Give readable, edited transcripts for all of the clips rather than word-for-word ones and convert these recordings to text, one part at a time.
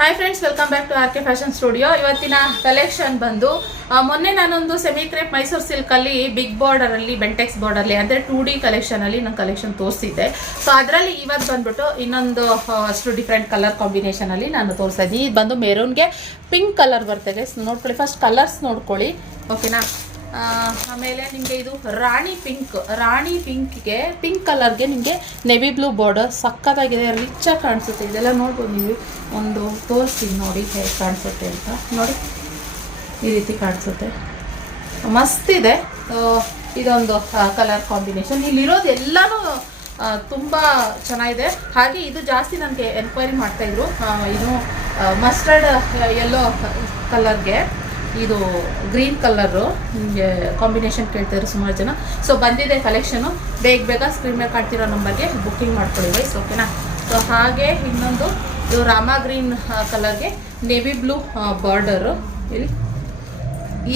Hi friends, welcome back to R K fashion studio. ಇವತ್ತಿನ collection ಬಂದು ಮೊನ್ನೆ ನಾನೊಂದು ಸೆಮಿ ಕ್ರೇಪ್ ಮೈಸೂರು ಸಿಲ್ಕಲ್ಲಿ ಬಿಗ್ ಬಾರ್ಡರಲ್ಲಿ ಬೆಂಟೆಕ್ಸ್ ಬಾರ್ಡರ್ಲಿ ಅಂದರೆ 2D ಕಲೆಕ್ಷನಲ್ಲಿ ನಾನು ಕಲೆಕ್ಷನ್ ತೋರಿಸಿದ್ದೆ. ಸೊ ಅದರಲ್ಲಿ ಇವತ್ತು ಬಂದ್ಬಿಟ್ಟು ಇನ್ನೊಂದು ಅಷ್ಟು ಡಿಫ್ರೆಂಟ್ ಕಲರ್ ಕಾಂಬಿನೇಷನಲ್ಲಿ ನಾನು ತೋರಿಸ್ತಾ ಇದ್ದೀನಿ. ಇದು ಬಂದು ಮೆರೂನ್ಗೆ ಪಿಂಕ್ ಕಲರ್ ಬರ್ತದೆ. ನೋಡ್ಕೊಳ್ಳಿ, ಫಸ್ಟ್ ಕಲರ್ಸ್ ನೋಡ್ಕೊಳ್ಳಿ, ಓಕೆನಾ. ಆಮೇಲೆ ನಿಮಗೆ ಇದು ರಾಣಿ ಪಿಂಕ್ಗೆ ಪಿಂಕ್ ಕಲರ್ಗೆ ನಿಮಗೆ ನೆವಿ ಬ್ಲೂ ಬಾರ್ಡರ್ ಸಕ್ಕತ್ತಾಗಿದೆ, ರಿಚಾಗಿ ಕಾಣಿಸುತ್ತೆ. ಇದೆಲ್ಲ ನೋಡ್ಬೋದು ನೀವು. ಒಂದು ತೋರಿಸ್ತೀನಿ ನೋಡಿ ಹೇಗೆ ಕಾಣಿಸುತ್ತೆ ಅಂತ. ನೋಡಿ, ಈ ರೀತಿ ಕಾಣಿಸುತ್ತೆ, ಮಸ್ತಿದೆ. ಇದೊಂದು ಕಲರ್ ಕಾಂಬಿನೇಷನ್. ಇಲ್ಲಿರೋದು ಎಲ್ಲನೂ ತುಂಬ ಚೆನ್ನಾಗಿದೆ. ಹಾಗೆ ಇದು ಜಾಸ್ತಿ ನನಗೆ ಎನ್ಕ್ವೈರಿ ಮಾಡ್ತಾಯಿದ್ರು. ಇದು ಮಸ್ಟರ್ಡ್ ಯೆಲ್ಲೋ ಕಲರ್ಗೆ ಇದು ಗ್ರೀನ್ ಕಲರು ನಿಮಗೆ ಕಾಂಬಿನೇಷನ್ ಕೇಳ್ತಿದ್ರು ಸುಮಾರು ಜನ. ಸೊ ಬಂದಿದೆ ಕಲೆಕ್ಷನು. ಬೇಗ ಸ್ಕ್ರೀನ್ ಮೇಲೆ ಕಾಣ್ತಿರೋ ನಂಬರ್ಗೆ ಬುಕ್ಕಿಂಗ್ ಮಾಡ್ಕೊಳ್ಳಿ ಗೈಸ್, ಓಕೆನಾ. ಸೊ ಹಾಗೆ ಇನ್ನೊಂದು ಇದು ರಾಮಾ ಗ್ರೀನ್ ಕಲರ್ಗೆ ನೇವಿ ಬ್ಲೂ ಬಾರ್ಡರು. ಇಲ್ಲಿ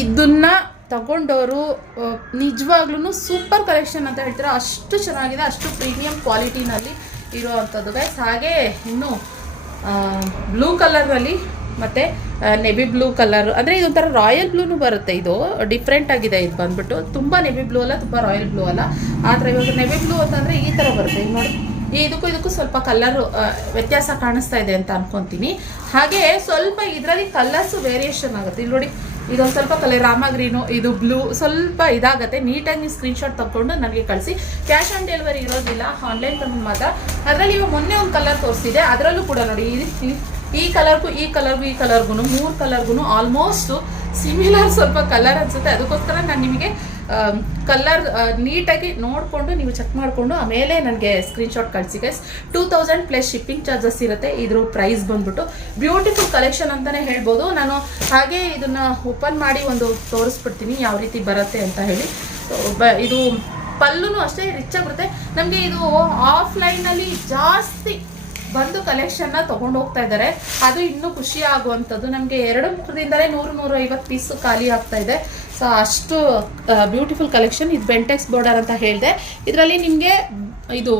ಇದನ್ನ ತಗೊಂಡವರು ನಿಜವಾಗ್ಲೂ ಸೂಪರ್ ಕಲೆಕ್ಷನ್ ಅಂತ ಹೇಳ್ತಾರೆ. ಅಷ್ಟು ಚೆನ್ನಾಗಿದೆ, ಅಷ್ಟು ಪ್ರೀಮಿಯಂ ಕ್ವಾಲಿಟಿನಲ್ಲಿ ಇರುವಂಥದ್ದು ಗೈಸ್. ಹಾಗೆ ಇನ್ನು ಬ್ಲೂ ಕಲರ್ನಲ್ಲಿ ಮತ್ತು ನೆವಿ ಬ್ಲೂ ಕಲರ್ ಅಂದರೆ ಇದೊಂಥರ ರಾಯಲ್ ಬ್ಲೂನು ಬರುತ್ತೆ. ಇದು ಡಿಫ್ರೆಂಟ್ ಆಗಿದೆ. ಇದು ಬಂದ್ಬಿಟ್ಟು ತುಂಬ ನೆವಿ ಬ್ಲೂ ಅಲ್ಲ, ತುಂಬ ರಾಯಲ್ ಬ್ಲೂ ಅಲ್ಲ. ಆ ಥರ ಇವಾಗ ನೆವಿ ಬ್ಲೂ ಅಂತಂದರೆ ಈ ಥರ ಬರುತ್ತೆ. ಈಗ ನೋಡಿ, ಇದಕ್ಕೂ ಸ್ವಲ್ಪ ಕಲರು ವ್ಯತ್ಯಾಸ ಕಾಣಿಸ್ತಾ ಇದೆ ಅಂತ ಅನ್ಕೊತೀನಿ. ಹಾಗೆ ಸ್ವಲ್ಪ ಇದರಲ್ಲಿ ಕಲರ್ಸು ವೇರಿಯೇಷನ್ ಆಗುತ್ತೆ. ಇಲ್ಲಿ ನೋಡಿ, ಇದೊಂದು ಸ್ವಲ್ಪ ಕಲರ್ ರಾಮಾ ಗ್ರೀನು, ಇದು ಬ್ಲೂ ಸ್ವಲ್ಪ ಇದಾಗುತ್ತೆ. ನೀಟಾಗಿ ನೀವು ಸ್ಕ್ರೀನ್ಶಾಟ್ ತಗೊಂಡು ನನಗೆ ಕಳಿಸಿ. ಕ್ಯಾಶ್ ಆನ್ ಡೆಲಿವರಿ ಇರೋದಿಲ್ಲ, ಆನ್ಲೈನ್ ಪೇಮೆಂಟ್ ಮಾತ್ರ. ಅದರಲ್ಲಿ ಇವಾಗ ಮೊನ್ನೆ ಒಂದು ಕಲರ್ ತೋರಿಸಿದೆ, ಅದರಲ್ಲೂ ಕೂಡ ನೋಡಿ ಈ ಕಲರ್ಗೂ 3 ಕಲರ್ಗೂ ಆಲ್ಮೋಸ್ಟ್ ಸಿಮಿಲರ್ ಸ್ವಲ್ಪ ಕಲರ್ ಅನಿಸುತ್ತೆ. ಅದಕ್ಕೋಸ್ಕರ ನಾನು ನಿಮಗೆ ಕಲರ್ ನೀಟಾಗಿ ನೋಡಿಕೊಂಡು ನೀವು ಚೆಕ್ ಮಾಡಿಕೊಂಡು ಆಮೇಲೆ ನನಗೆ ಸ್ಕ್ರೀನ್ಶಾಟ್ ಕಳಿಸಿ ಗೈಸ್. 2000 ಪ್ಲಸ್ ಶಿಪ್ಪಿಂಗ್ ಚಾರ್ಜಸ್ ಇರುತ್ತೆ. ಇದ್ರ ಪ್ರೈಸ್ ಬಂದ್ಬಿಟ್ಟು ಬ್ಯೂಟಿಫುಲ್ ಕಲೆಕ್ಷನ್ ಅಂತಲೇ ಹೇಳ್ಬೋದು. ನಾನು ಹಾಗೆ ಇದನ್ನು ಓಪನ್ ಮಾಡಿ ಒಂದು ತೋರಿಸ್ಬಿಡ್ತೀನಿ ಯಾವ ರೀತಿ ಬರುತ್ತೆ ಅಂತ ಹೇಳಿ. ಇದು ಪಲ್ಲುನು ಅಷ್ಟೇ ರಿಚಾಗಿ ಬರುತ್ತೆ. ನಮಗೆ ಇದು ಆಫ್ಲೈನಲ್ಲಿ ಜಾಸ್ತಿ ಬಂದು ಕಲೆಕ್ಷನ್ನ ತೊಗೊಂಡು ಹೋಗ್ತಾ ಇದ್ದಾರೆ. ಅದು ಇನ್ನೂ ಖುಷಿ ಆಗುವಂಥದ್ದು. ನಮಗೆ 200ರಿಂದಲೇ 100-150 ಪೀಸ್ ಖಾಲಿ ಆಗ್ತಾ ಇದೆ. ಸೊ ಅಷ್ಟು ಬ್ಯೂಟಿಫುಲ್ ಕಲೆಕ್ಷನ್. ಇದು ಬೆಂಟೆಕ್ಸ್ ಬಾರ್ಡರ್ ಅಂತ ಹೇಳಿದೆ. ಇದರಲ್ಲಿ ನಿಮಗೆ ಇದು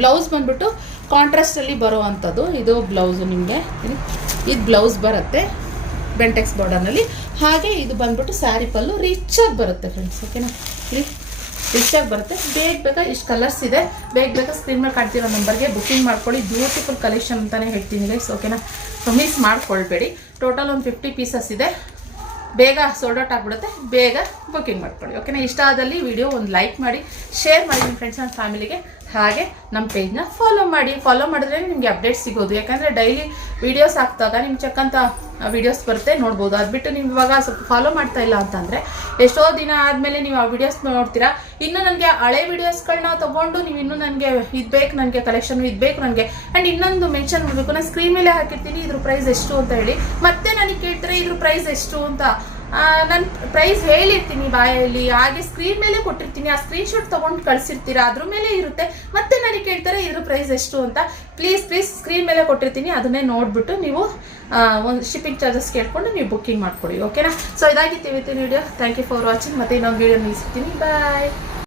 ಬ್ಲೌಸ್ ಬಂದ್ಬಿಟ್ಟು ಕಾಂಟ್ರಾಸ್ಟಲ್ಲಿ ಬರುವಂಥದ್ದು. ಇದು ಬ್ಲೌಸು ನಿಮಗೆ, ಇದು ಬ್ಲೌಸ್ ಬರುತ್ತೆ ಬೆಂಟೆಕ್ಸ್ ಬಾರ್ಡರ್ನಲ್ಲಿ. ಹಾಗೆ ಇದು ಬಂದ್ಬಿಟ್ಟು ಸ್ಯಾರಿ ಪಲ್ಲು ರಿಚಾಗಿ ಬರುತ್ತೆ ಫ್ರೆಂಡ್ಸ್, ಓಕೆನಾ. ರಿಚಾಗಿ ಬರುತ್ತೆ. ಬೇಗ ಇಷ್ಟು ಕಲರ್ಸ್ ಇದೆ. ಬೇಗ ಸ್ಕ್ರೀನ್ ಮೇಲೆ ಕಾಣ್ತಿರೋ ನಂಬರ್ಗೆ ಬುಕ್ಕಿಂಗ್ ಮಾಡ್ಕೊಳ್ಳಿ. ಬ್ಯೂಟಿಫುಲ್ ಕಲೆಕ್ಷನ್ ಅಂತಲೇ ಹೇಳ್ತೀನಿ ಗೈಸ್, ಓಕೆನಾ. So miss ಮಾಡ್ಕೊಳ್ಬೇಡಿ. ಟೋಟಲ್ ಒಂದು 50 ಪೀಸಸ್ ಇದೆ. ಬೇಗ ಸೋಲ್ಡ್ ಔಟ್ ಆಗಿಬಿಡುತ್ತೆ. ಬೇಗ ಬುಕ್ಕಿಂಗ್ ಮಾಡ್ಕೊಳ್ಳಿ, ಓಕೆನಾ. ಇಷ್ಟ ಆದಲ್ಲಿ ವಿಡಿಯೋ ಒಂದು ಲೈಕ್ ಮಾಡಿ, ಶೇರ್ ಮಾಡಿ ನಿಮ್ಮ ಫ್ರೆಂಡ್ಸ್ ಆ್ಯಂಡ್ ಫ್ಯಾಮಿಲಿಗೆ. ಹಾಗೆ ನಮ್ಮ ಪೇಜ್ನ ಫಾಲೋ ಮಾಡಿದ್ರೆ ನಿಮಗೆ ಅಪ್ಡೇಟ್ಸ್ ಸಿಗೋದು. ಯಾಕಂದರೆ ಡೈಲಿ ವೀಡಿಯೋಸ್ ಹಾಕ್ದಾಗ ನಿಮ್ಗೆ ಚೆಕ್ಕಂತ ವೀಡಿಯೋಸ್ ಬರುತ್ತೆ, ನೋಡ್ಬೋದು. ಅದು ಬಿಟ್ಟು ನೀವು ಇವಾಗ ಸ್ವಲ್ಪ ಫಾಲೋ ಮಾಡ್ತಾ ಇಲ್ಲ ಅಂತಂದರೆ ಎಷ್ಟೋ ದಿನ ಆದಮೇಲೆ ನೀವು ಆ ವಿಡಿಯೋಸ್ ನೋಡ್ತೀರಾ. ಇನ್ನು ನನಗೆ ಹಳೆ ವೀಡಿಯೋಸ್ಗಳನ್ನ ತೊಗೊಂಡು ನೀವು ಇನ್ನೂ ನನಗೆ ಇದು ಬೇಕು, ನನಗೆ ಕಲೆಕ್ಷನ್ ಇದು ಬೇಕು ನನಗೆ. ಆ್ಯಂಡ್ ಇನ್ನೊಂದು ಮೆನ್ಷನ್ ಮಾಡಬೇಕು, ನಾನು ಸ್ಕ್ರೀನ್ ಮೇಲೆ ಹಾಕಿರ್ತೀನಿ ಇದ್ರ ಪ್ರೈಸ್ ಎಷ್ಟು ಅಂತ ಹೇಳಿ. ಮತ್ತೆ ನನಗೆ ಕೇಳ್ತಾರೆ ಇದ್ರ ಪ್ರೈಸ್ ಎಷ್ಟು ಅಂತ. ನಾನು ಪ್ರೈಸ್ ಹೇಳಿರ್ತೀನಿ ಬಾಯಲ್ಲಿ, ಹಾಗೆ ಸ್ಕ್ರೀನ್ ಮೇಲೆ ಕೊಟ್ಟಿರ್ತೀನಿ. ಆ ಸ್ಕ್ರೀನ್ಶಾಟ್ ತೊಗೊಂಡು ಕಳಿಸಿರ್ತೀರಾ, ಅದ್ರ ಮೇಲೆ ಇರುತ್ತೆ. ಮತ್ತೆ ನನಗೆ ಕೇಳ್ತಾರೆ ಇದ್ರ ಪ್ರೈಸ್ ಎಷ್ಟು ಅಂತ. ಪ್ಲೀಸ್ ಸ್ಕ್ರೀನ್ ಮೇಲೆ ಕೊಟ್ಟಿರ್ತೀನಿ, ಅದನ್ನೇ ನೋಡಿಬಿಟ್ಟು ನೀವು ಒಂದು ಶಿಪ್ಪಿಂಗ್ ಚಾರ್ಜಸ್ ಕೇಳ್ಕೊಂಡು ನೀವು ಬುಕ್ಕಿಂಗ್ ಮಾಡ್ಕೊಡಿ, ಓಕೆನಾ. ಸೊ ಇದಾಗಿತ್ತು ಇವತ್ತಿನ video. Thank you for watching. ಮತ್ತೆ ಇನ್ನೊಂದು ವಿಡಿಯೋ ಸಿಗ್ತೀನಿ. ಬಾಯ್.